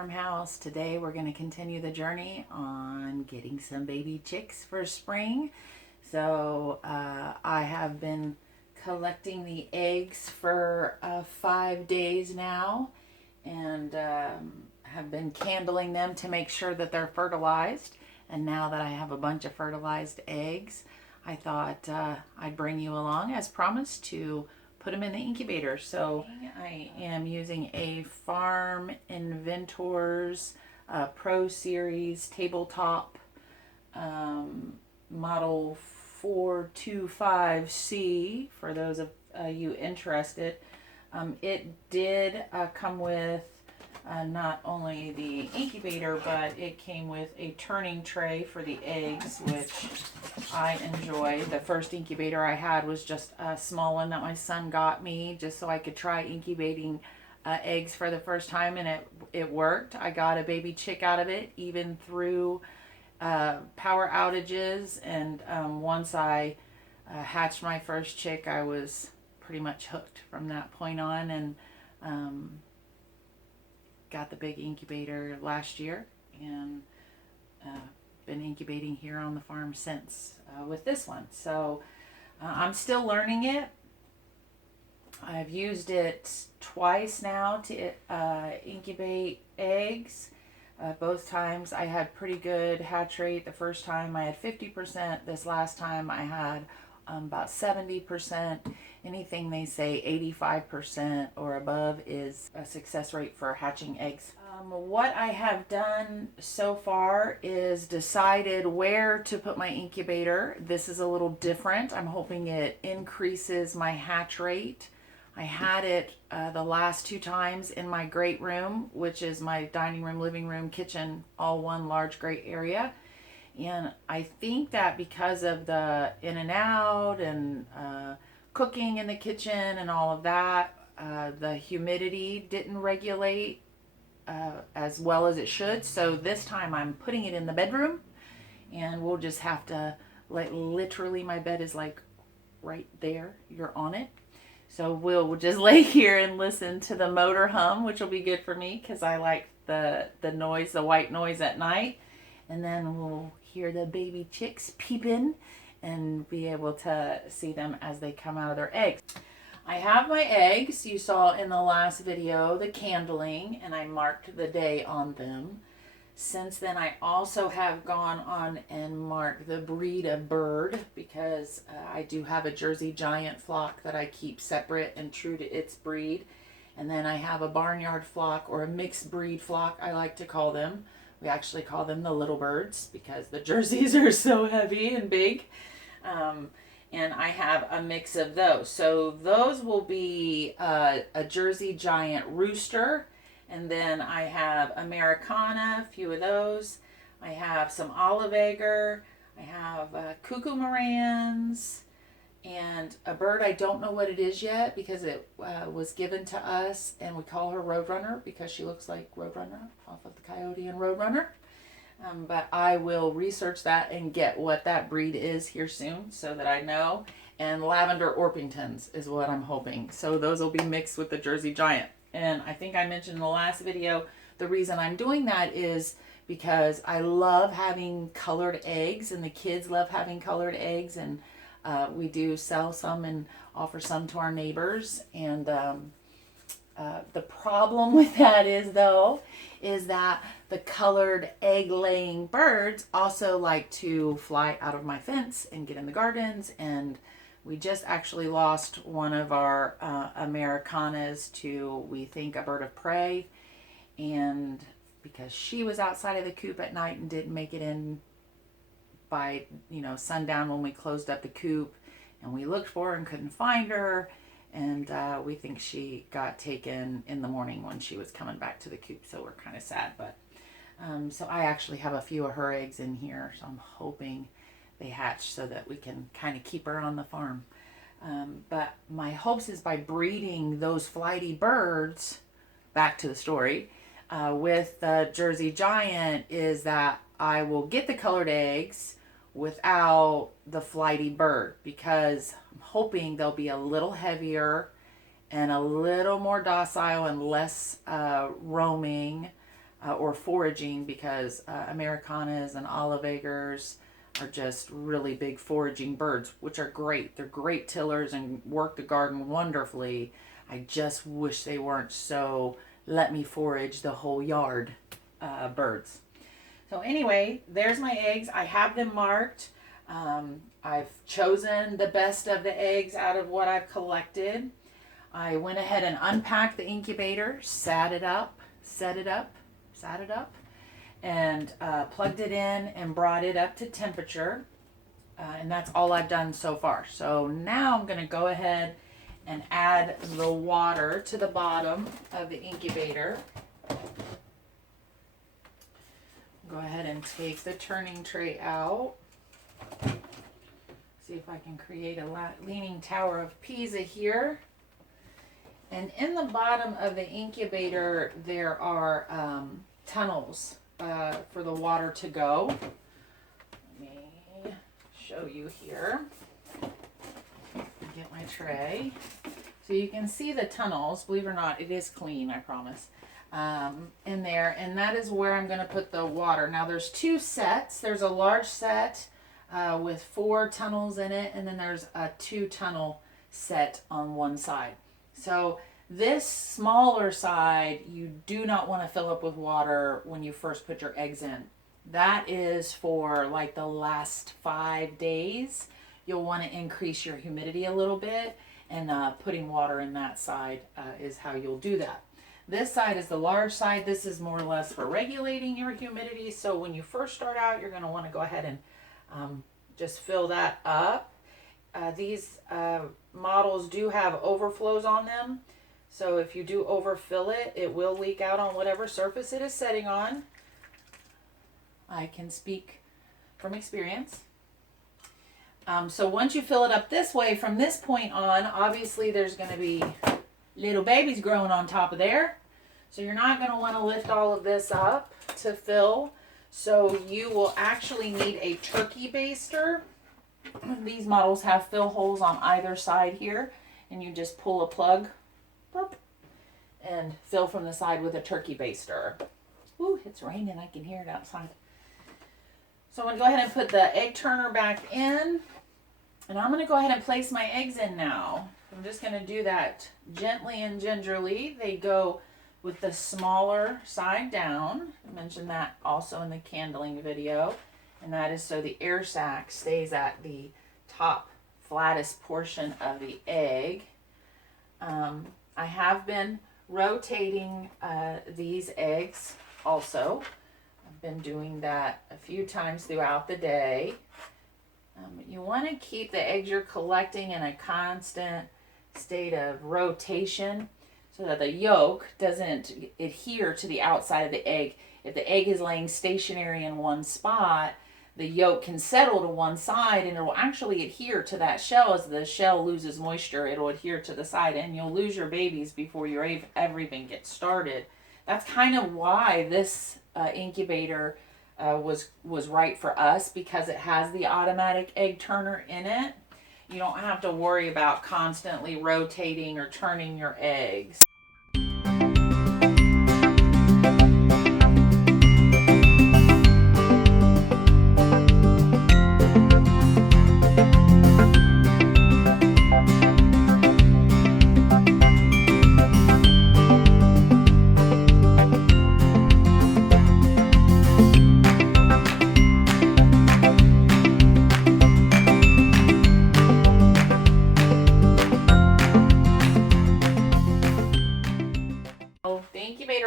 farmhouse. Today we're going to continue the journey on getting some baby chicks for spring. I have been collecting the eggs for 5 days now, and have been candling them to make sure that they're fertilized. And now that I have a bunch of fertilized eggs, I thought I'd bring you along as promised to put them in the incubator. So I am using a Farm Inventors Pro Series tabletop model 425C for those of you interested. It did come with not only the incubator, but it came with a turning tray for the eggs, which I enjoy. The first incubator I had was just a small one that my son got me just so I could try incubating eggs for the first time, and it worked. I got a baby chick out of it, even through power outages, and once I hatched my first chick, I was pretty much hooked from that point on, and got the big incubator last year, and been incubating here on the farm since with this one. So I'm still learning it. I've used it twice now to incubate eggs. Both times I had pretty good hatch rate. The first time I had 50%. This last time I had about 70%. Anything they say 85% or above is a success rate for hatching eggs. What I have done so far is decided where to put my incubator. This is a little different. I'm hoping it increases my hatch rate. I had it the last 2 times in my great room, which is my dining room, living room, kitchen, all one large great area. And I think that because of the in and out and cooking in the kitchen and all of that, the humidity didn't regulate as well as it should. So this time I'm putting it in the bedroom, and we'll just have to literally my bed is like right there. You're on it. So we'll just lay here and listen to the motor hum, which will be good for me because I like the noise, the white noise at night. And then we'll hear the baby chicks peeping and be able to see them as they come out of their eggs. I have my eggs. You saw in the last video the candling, and I marked the day on them. Since then, I also have gone on and marked the breed of bird, because I do have a Jersey Giant flock that I keep separate and true to its breed. And then I have a Barnyard flock, or a mixed breed flock, I like to call them. We actually call them the little birds because the Jerseys are so heavy and big. And I have a mix of those. So those will be a Jersey Giant rooster. And then I have Americana, a few of those. I have some olive egger. I have cuckoo marans. And a bird, I don't know what it is yet because it was given to us, and we call her Roadrunner because she looks like Roadrunner off of the Coyote and Roadrunner. But I will research that and get what that breed is here soon so that I know. And Lavender Orpingtons is what I'm hoping. So those will be mixed with the Jersey Giant. And I think I mentioned in the last video, the reason I'm doing that is because I love having colored eggs, and the kids love having colored eggs, and we do sell some and offer some to our neighbors. And the problem with that is that the colored egg-laying birds also like to fly out of my fence and get in the gardens. And we just actually lost one of our Americanas to, we think, a bird of prey. And because she was outside of the coop at night and didn't make it in by sundown when we closed up the coop, and we looked for her and couldn't find her, and we think she got taken in the morning when she was coming back to the coop. So we're kind of sad, but so I actually have a few of her eggs in here, so I'm hoping they hatch so that we can kind of keep her on the farm. But my hopes is by breeding those flighty birds, back to the story, with the Jersey Giant, is that I will get the colored eggs without the flighty bird, because I'm hoping they'll be a little heavier and a little more docile and less roaming or foraging, because Americanas and olive eggers are just really big foraging birds, which are great. They're great tillers and work the garden wonderfully. I just wish they weren't so let me forage the whole yard birds. So anyway, there's my eggs. I have them marked. I've chosen the best of the eggs out of what I've collected. I went ahead and unpacked the incubator, set it up, and plugged it in and brought it up to temperature. And that's all I've done so far. So now I'm going to go ahead and add the water to the bottom of the incubator. Go ahead and take the turning tray out. See if I can create a leaning tower of Pisa here. And in the bottom of the incubator, there are tunnels for the water to go. Let me show you here. Get my tray. So you can see the tunnels. Believe it or not, it is clean, I promise. In there, and that is where I'm going to put the water. Now there's two sets. There's a large set with 4 tunnels in it, and then there's a 2 tunnel set on one side. So this smaller side, you do not want to fill up with water when you first put your eggs in. That is for like the last 5 days. You'll want to increase your humidity a little bit, and putting water in that side is how you'll do that. This side is the large side. This is more or less for regulating your humidity. So when you first start out, you're going to want to go ahead and just fill that up. These models do have overflows on them. So if you do overfill it, it will leak out on whatever surface it is setting on. I can speak from experience. So once you fill it up this way, from this point on, obviously there's going to be little babies growing on top of there. So you're not going to want to lift all of this up to fill. So you will actually need a turkey baster. These models have fill holes on either side here, and you just pull a plug and fill from the side with a turkey baster. Ooh, it's raining. I can hear it outside. So I'm going to go ahead and put the egg turner back in, and I'm going to go ahead and place my eggs in now. I'm just going to do that gently and gingerly. They go with the smaller side down. I mentioned that also in the candling video. And that is so the air sac stays at the top flattest portion of the egg. I have been rotating these eggs also. I've been doing that a few times throughout the day. You want to keep the eggs you're collecting in a constant state of rotation so that the yolk doesn't adhere to the outside of the egg. If the egg is laying stationary in one spot, the yolk can settle to one side and it will actually adhere to that shell. As the shell loses moisture, it will adhere to the side, and you'll lose your babies before you ever even get started. That's kind of why this incubator was right for us, because it has the automatic egg turner in it. You don't have to worry about constantly rotating or turning your eggs.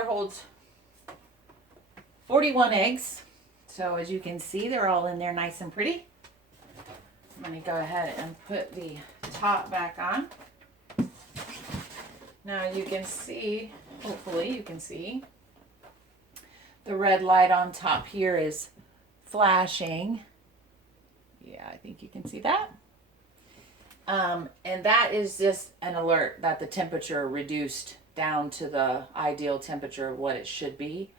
Holds 41 eggs. So as you can see, they're all in there nice and pretty. I'm going to go ahead and put the top back on. Now you can see, hopefully you can see, the red light on top here is flashing. Yeah, I think you can see that. And that is just an alert that the temperature reduced down to the ideal temperature of what it should be.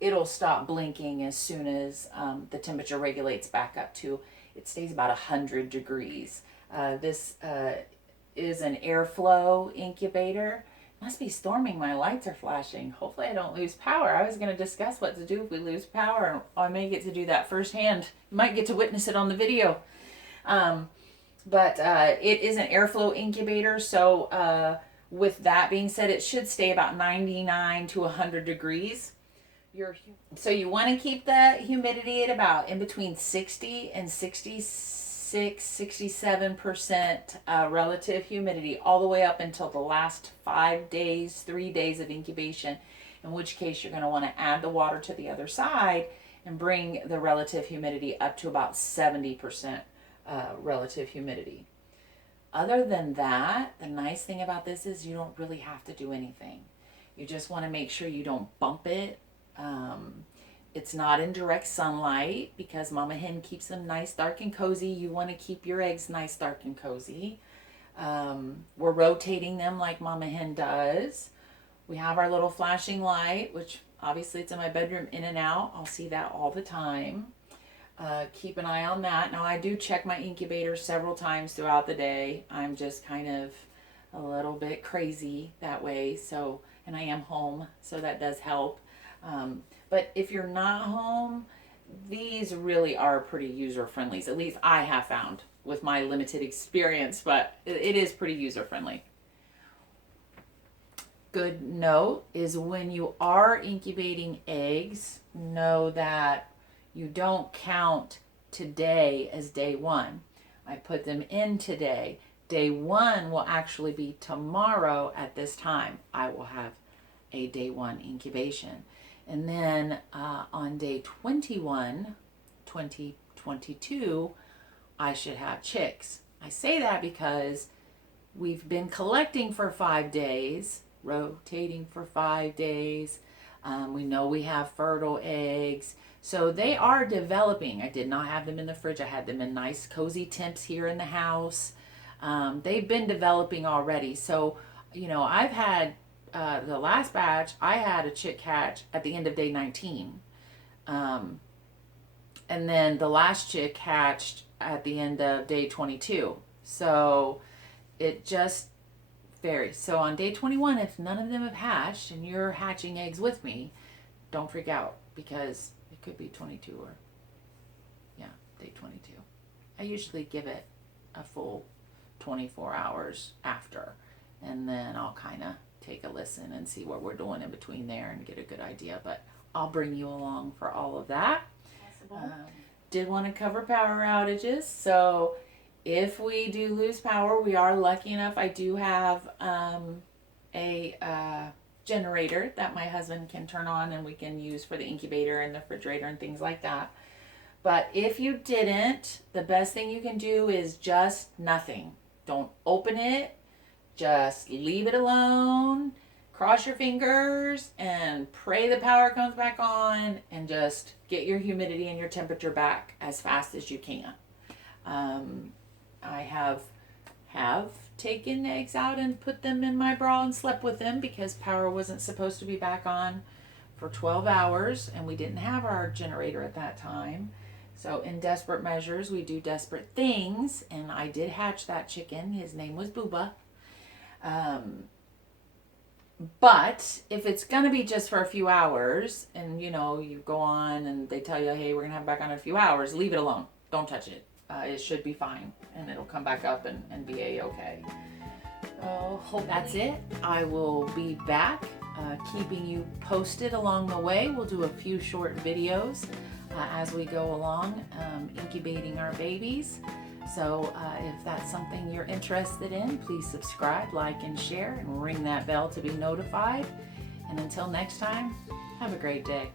It'll stop blinking as soon as the temperature regulates back up to, it stays about 100 degrees. This is an airflow incubator. Must be storming. My lights are flashing. Hopefully I don't lose power. I was going to discuss what to do if we lose power. I may get to do that firsthand. You might get to witness it on the video. But it is an airflow incubator, so with that being said, it should stay about 99 to 100 degrees. So you want to keep the humidity at about in between 60 and 66, 67% relative humidity, all the way up until the last 5 days, 3 days of incubation, in which case you're going to want to add the water to the other side and bring the relative humidity up to about 70% relative humidity. Other than that, the nice thing about this is you don't really have to do anything. You just want to make sure you don't bump it. It's not in direct sunlight because Mama Hen keeps them nice, dark, and cozy. You want to keep your eggs nice, dark, and cozy. We're rotating them like Mama Hen does. We have our little flashing light, which obviously it's in my bedroom, in and out. I'll see that all the time. Keep an eye on that. Now I do check my incubator several times throughout the day. I'm just kind of a little bit crazy that way. So, and I am home, so that does help. But if you're not home, these really are pretty user friendly. At least I have found with my limited experience, but it is pretty user friendly. Good note is when you are incubating eggs, know that you don't count today as day one. I put them in today. Day one will actually be tomorrow at this time. I will have a day one incubation. And then on day 21, 2022, I should have chicks. I say that because we've been collecting for 5 days, rotating for 5 days. We know we have fertile eggs. So they are developing. I did not have them in the fridge. I had them in nice cozy temps here in the house. They've been developing already. So, you know, I've had the last batch, I had a chick hatch at the end of day 19. And then the last chick hatched at the end of day 22. So it just varies. So on day 21, if none of them have hatched and you're hatching eggs with me, don't freak out because it could be 22 or, yeah, day 22. I usually give it a full 24 hours after, and then I'll kind of take a listen and see what we're doing in between there and get a good idea. But I'll bring you along for all of that. Did want to cover power outages. So if we do lose power, we are lucky enough. I do have a generator that my husband can turn on and we can use for the incubator and the refrigerator and things like that. But if you didn't, the best thing you can do is just nothing. Don't open it. Just leave it alone. Cross your fingers and pray the power comes back on, and just get your humidity and your temperature back as fast as you can. I have taken eggs out and put them in my bra and slept with them because power wasn't supposed to be back on for 12 hours and we didn't have our generator at that time. So in desperate measures, we do desperate things, and I did hatch that chicken. His name was Booba. But if it's going to be just for a few hours and, you know, you go on and they tell you, hey, we're going to have it back on in a few hours, leave it alone. Don't touch it. It should be fine and it'll come back up and be a-okay. Hope that's it. I will be back keeping you posted along the way. We'll do a few short videos as we go along, incubating our babies. So if that's something you're interested in, please subscribe, like, and share, and ring that bell to be notified. And until next time, have a great day.